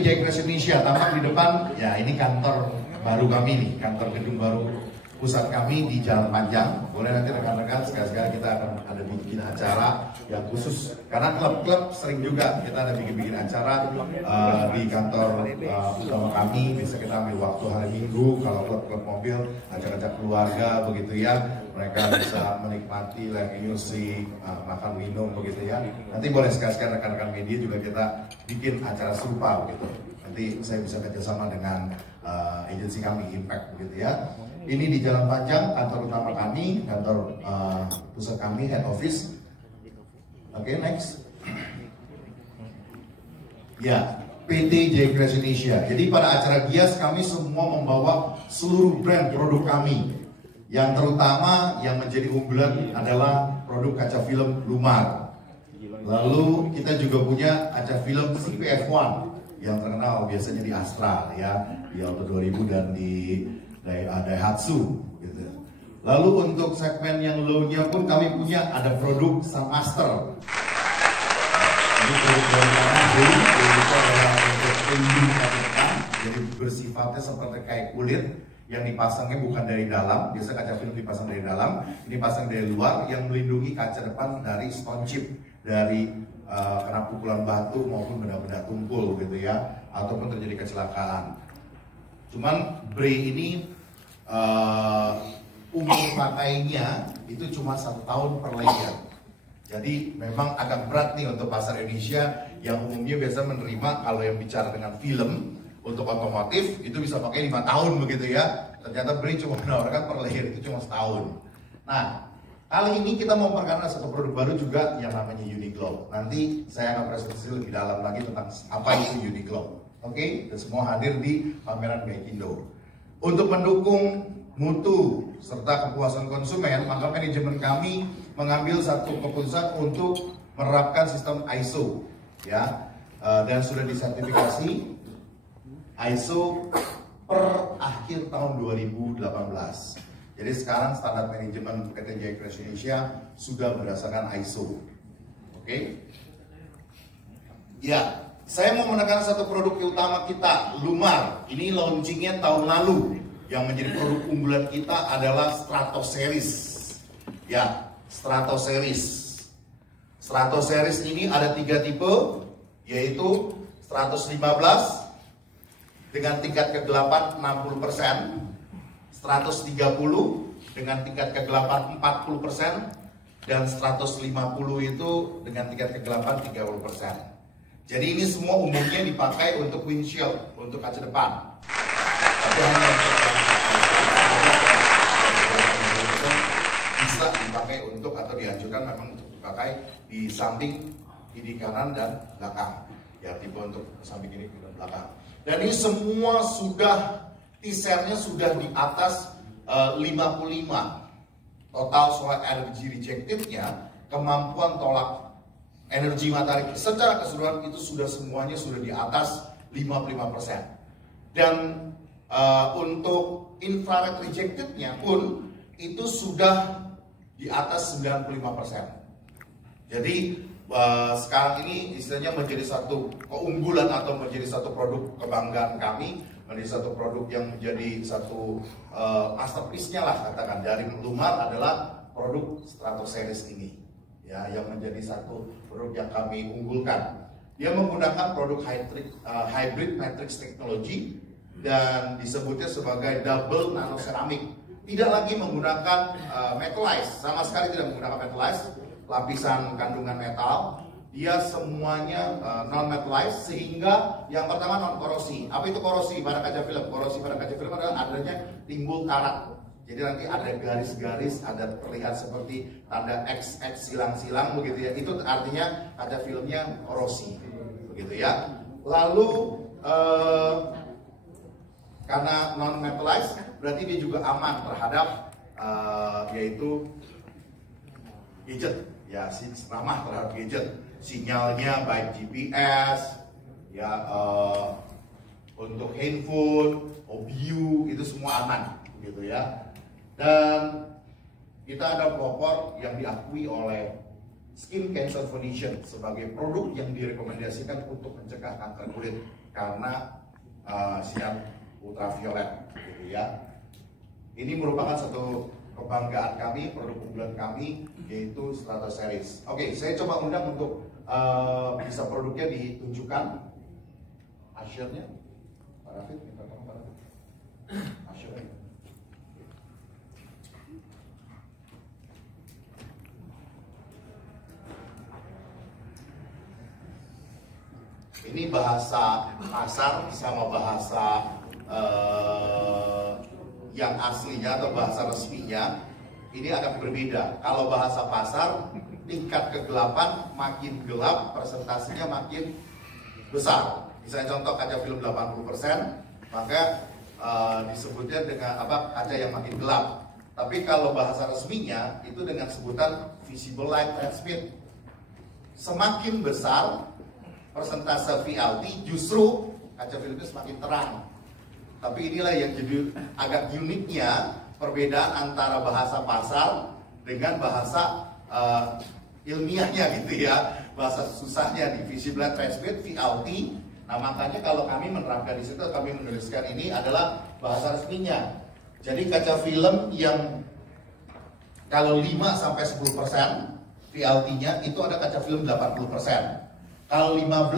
PT Jaya Indonesia, tampak di depan, ya ini kantor baru kami nih, kantor gedung baru pusat kami di Jalan Panjang. Boleh nanti rekan-rekan sekali-sekali kita akan ada bikin acara yang khusus, karena klub-klub sering juga kita ada bikin acara di kantor utama kami. Bisa kita ambil waktu hari Minggu, kalau klub-klub mobil, acara-acara keluarga begitu ya, mereka bisa menikmati live music, makan minum begitu ya. Nanti boleh sekali-sekali rekan-rekan media juga kita bikin acara serupa begitu. Nanti saya bisa kerjasama dengan agensi kami Impact begitu ya. Ini di Jalan Panjang, kantor utama kami, kantor pusat kami, head office. Oke, next. Ya, PT Jaya Indonesia. Jadi pada acara Gias kami semua membawa seluruh brand produk kami. Yang terutama yang menjadi unggulan adalah produk kaca film Lumar. Lalu kita juga punya kaca film CPF1 yang terkenal biasanya di Astra ya, di Auto 2000 dan di Daihatsu gitu. Lalu untuk segmen yang low-nya pun kami punya ada produk Sunmaster. Ini produk dari itu adalah untuk pelindung kaca, jadi bersifatnya seperti kayak kulit yang dipasangnya bukan dari dalam. Biasa kaca film dipasang dari dalam, ini pasang dari luar yang melindungi kaca depan dari stone chip, dari kena pukulan batu maupun benda-benda tumpul gitu ya, ataupun terjadi kecelakaan. Cuman Bray ini umur pakainya itu cuma 1 tahun per layer. Jadi memang agak berat nih untuk pasar Indonesia yang umumnya biasa menerima kalau yang bicara dengan film untuk otomotif itu bisa pakai 5 tahun begitu ya. Ternyata Bray cuma menawarkan per layer itu cuma setahun. Nah, kali ini kita mau memperkenalkan satu produk baru juga yang namanya Uni-Glow. Nanti saya akan presentasi lebih dalam lagi tentang apa itu Uni-Glow. Oke, dan semua hadir di pameran Gaikindo. Untuk mendukung mutu serta kepuasan konsumen, maka manajemen kami mengambil satu keputusan untuk menerapkan sistem ISO, ya, dan sudah disertifikasi ISO per akhir tahun 2018. Jadi sekarang standar manajemen PT Jaya Indonesia sudah berdasarkan ISO. Oke? Ya. Saya mau menekan satu produk utama kita, Lumar. Ini launchingnya tahun lalu. Yang menjadi produk unggulan kita adalah Strato Series. Ya, Strato Series. Strato Series ini ada 3 tipe, yaitu 115 dengan tingkat kegelapan 60%, 130 dengan tingkat kegelapan 40%, dan 150 itu dengan tingkat kegelapan 30%. Jadi ini semua umumnya dipakai untuk windshield, untuk kaca depan. Tapi hanya bisa dipakai untuk atau dianjurkan memang untuk dipakai di samping, kiri, kanan, dan belakang. Ya, tipe untuk samping kiri dan belakang. Dan ini semua sudah T-sernya sudah di atas 55. Total soal energy rejectednya, kemampuan tolak energi matahari secara keseluruhan itu sudah semuanya sudah di atas 55%. Dan untuk infrared rejectednya pun itu sudah di atas 95%. Jadi sekarang ini istilahnya menjadi satu keunggulan atau menjadi satu produk kebanggaan kami, menjadi satu produk yang menjadi satu masterpiece-nya lah katakan dari Lumar adalah produk Strato Series ini. Ya, yang menjadi satu produk yang kami unggulkan. Dia menggunakan produk hybrid matrix technology dan disebutnya sebagai double nano ceramic. Tidak lagi menggunakan metallized, sama sekali tidak menggunakan metallized, lapisan kandungan metal. Dia semuanya non metallized, sehingga yang pertama non korosi. Apa itu korosi pada kaca film? Korosi pada kaca film adalah adanya timbul karat. Jadi nanti ada garis-garis, ada terlihat seperti tanda XX silang-silang begitu ya. Itu artinya kaca filmnya korosi, begitu ya. Lalu karena non metallized, berarti dia juga aman terhadap yaitu gadget, ya, ramah terhadap gadget. Sinyalnya baik GPS, ya, untuk handphone, OBU itu semua aman, gitu ya. Dan kita ada pelopor yang diakui oleh Skin Cancer Foundation sebagai produk yang direkomendasikan untuk mencegah kanker kulit. karena sinar ultraviolet, gitu ya. Ini merupakan satu kebanggaan kami, produk unggulan kami, yaitu Stratos Series. Oke, saya coba undang untuk bisa produknya ditunjukkan. Asyirnya, Pak Rafid, minta tolong Pak Rafid. Asyirnya. Ini bahasa pasar sama bahasa yang aslinya atau bahasa resminya ini agak berbeda. Kalau bahasa pasar, tingkat kegelapan makin gelap, presentasinya makin besar. Misalnya contoh kaca film 80%, maka disebutnya dengan kaca yang makin gelap. Tapi kalau bahasa resminya itu dengan sebutan visible light transmit. Semakin besar persentase VLT, justru kaca filmnya semakin terang. Tapi inilah yang jadi agak uniknya perbedaan antara bahasa pasar dengan bahasa ilmiahnya gitu ya. Bahasa susahnya di visible light transmit, VLT. Nah makanya kalau kami menerapkan di situ, kami menuliskan ini adalah bahasa resminya. Jadi kaca film yang kalau 5-10% VLT-nya itu ada kaca film 80%. Kalau 15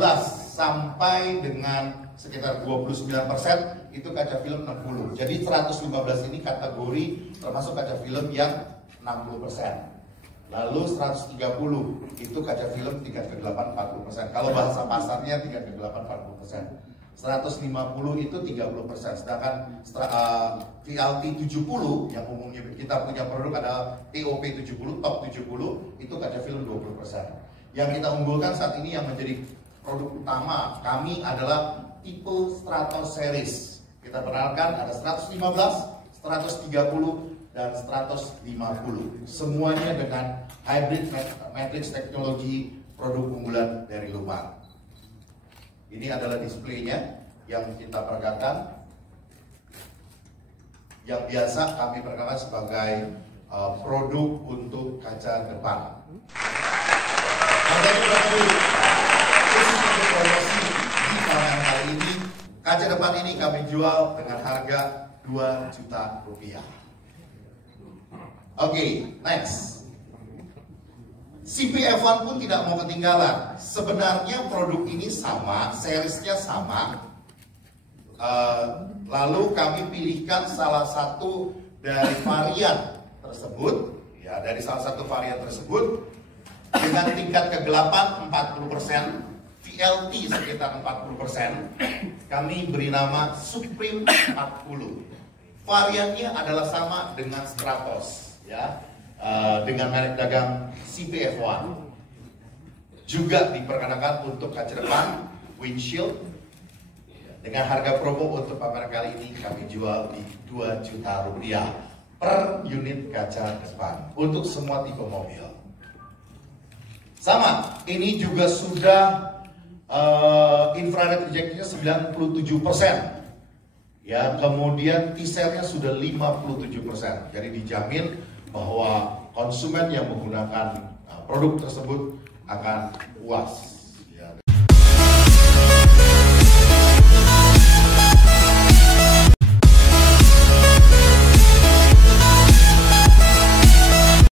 sampai dengan sekitar 29% itu kaca film 60. Jadi 115 ini kategori termasuk kaca film yang 60%. Lalu 130 itu kaca film tingkat kegelapan 40%. Kalau bahasa pasarnya tingkat kegelapan 40%. 150 itu 30%. Sedangkan VLT 70 yang umumnya kita punya produk adalah TOP 70, top 70 itu kaca film 20%. Yang kita unggulkan saat ini yang menjadi produk utama kami adalah tipe Stratos Series. Kita perkenalkan ada 115, 130, dan 150. Semuanya dengan hybrid matrix teknologi produk unggulan dari Lumar. Ini adalah displaynya yang kita peragakan, yang biasa kami peragakan sebagai produk untuk kaca depan. Ada juga khusus untuk promosi di pameran kali ini, kaca depan ini kami jual dengan harga 2 juta rupiah. Oke, next. CPF1 pun tidak mau ketinggalan. Sebenarnya produk ini sama, seriesnya sama. Lalu kami pilihkan salah satu dari varian tersebut, ya, dari salah satu varian tersebut dengan tingkat kegelapan 40%, VLT sekitar 40%. Kami beri nama Supreme 40. Variannya adalah sama dengan Stratos, ya. Dengan merek dagang CPF1. Juga diperkenalkan untuk kaca depan windshield dengan harga promo untuk pameran kali ini kami jual di 2 juta rupiah per unit kaca depan untuk semua tipe mobil. Sama, ini juga sudah infrared ejectnya 97%. Ya, kemudian T-cellnya sudah 57%. Jadi dijamin bahwa konsumen yang menggunakan produk tersebut akan puas.